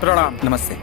प्रणाम। नमस्ते।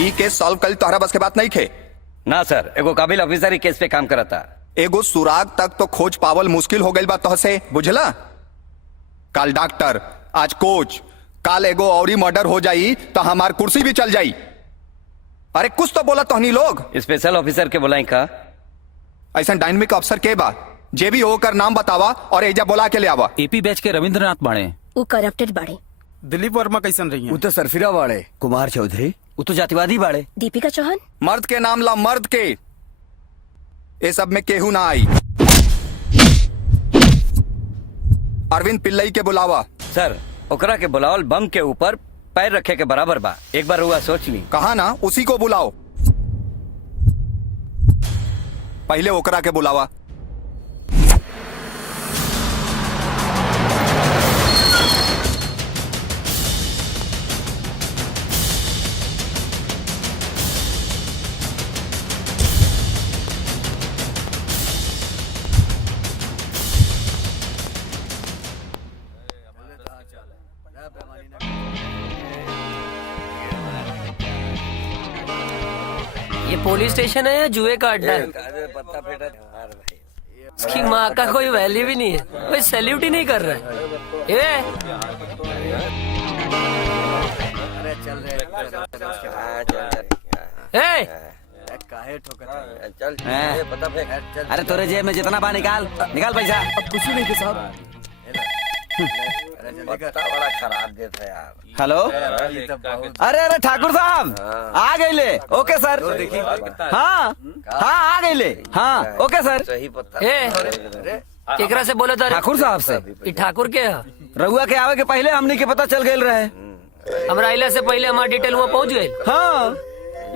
ई केस सॉल्व कल तोहरा बस के बात नहीं खे। ना सर, एगो काबिल ऑफिसर ही केस पे काम करता। एगो सुराग तक तो खोज पावल मुश्किल हो गई बात तोहसे, बुझला। कल डॉक्टर, आज कोच, कल एगो और मर्डर हो जाई तो हमार कुर्सी भी चल जाई। अरे कुछ तो बोला तोहनी लोग। स्पेशल ऑफिसर के बुलाई का ऐसा डायनेमिक अफसर के बा जे भी होकर नाम बतावा और एजा बोला के ले आवा। एपी बैच के रविंद्रनाथ बाड़े, वो करप्टेड बाड़े। दिलीप वर्मा कैसन रही है? वो तो सरफिरा बाड़े। कुमार चौधरी वो तो जातिवादी बाड़े। दीपिका चौहान। मर्द के नाम ला, मर्द के। ये सब में केहू ना आई। अरविंद पिल्लई के बुलावा। सर, ओकरा के बुलावल बम के ऊपर पैर रखे के बराबर बा। एक बार हुआ सोच ली। कहा ना उसी को बुलाओ। पहले ओकरा के बुलावा। ये पुलिस स्टेशन है या जुए का अड्डा है? इसकी माँ का कोई वैल्यू भी नहीं है, कोई सैल्यूट ही नहीं कर रहा है। ए! अरे तोरे जेब में जितना बा निकाल निकाल पैसा। अब कुछ नहीं के साहब। बड़ा खराब देता यार। हेलो, अरे अरे ठाकुर साहब आ गए ले। ओके सर। हाँ हाँ आ गए ले। हाँ ओके सर। सही पता। केकरा से बोला था? ठाकुर साहब से। ये ठाकुर के है? रहुआ के आवे के पहले हमनी के पता चल गए रहे। हमरा आइला से पहले हमारा डिटेल वहाँ पहुँच गए। हाँ,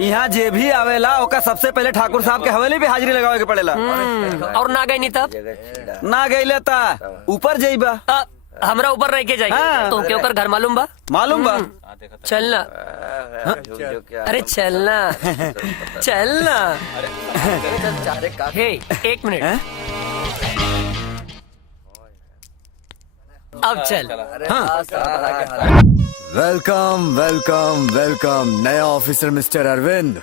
यहाँ जे भी आवेला ओका सबसे पहले ठाकुर साहब के हवेली पे हाजिरी लगावे के पड़ेला। और ना गई नहीं तब? ना गईले ता ऊपर जाइबा। हमरा ऊपर रह के जाएगी। हाँ। तो क्या घर मालूम बा? मालूम बा। चलना। अरे चलना चलना। हे, एक मिनट। अब चल। वेलकम वेलकम वेलकम नया ऑफिसर मिस्टर अरविंद।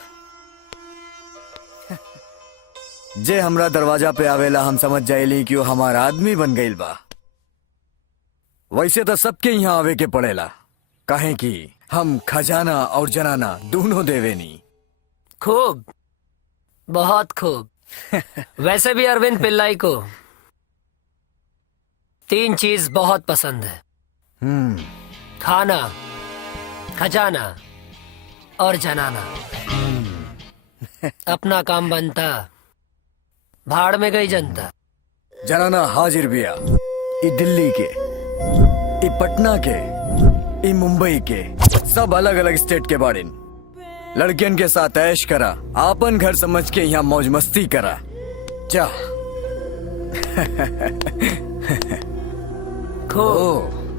जे हमरा दरवाजा पे आवेला हम समझ जाइली कि वो हमारा आदमी बन गईल बा। वैसे तो सबके यहाँ आवे के पड़ेला, काहे कि हम खजाना और जनाना दोनों देवेनी। खूब, बहुत खूब। वैसे भी अरविंद पिल्लाई को 3 चीज बहुत पसंद है। खाना, खजाना और जनाना। अपना काम बनता, भाड़ में गई जनता। जनाना हाजिर बिया। ई दिल्ली के, ई पटना के, ई मुंबई के, सब अलग अलग स्टेट के बारे। लड़कियन के साथ ऐश करा, आपन घर समझ के यहाँ मौज मस्ती करा। जा। खूब।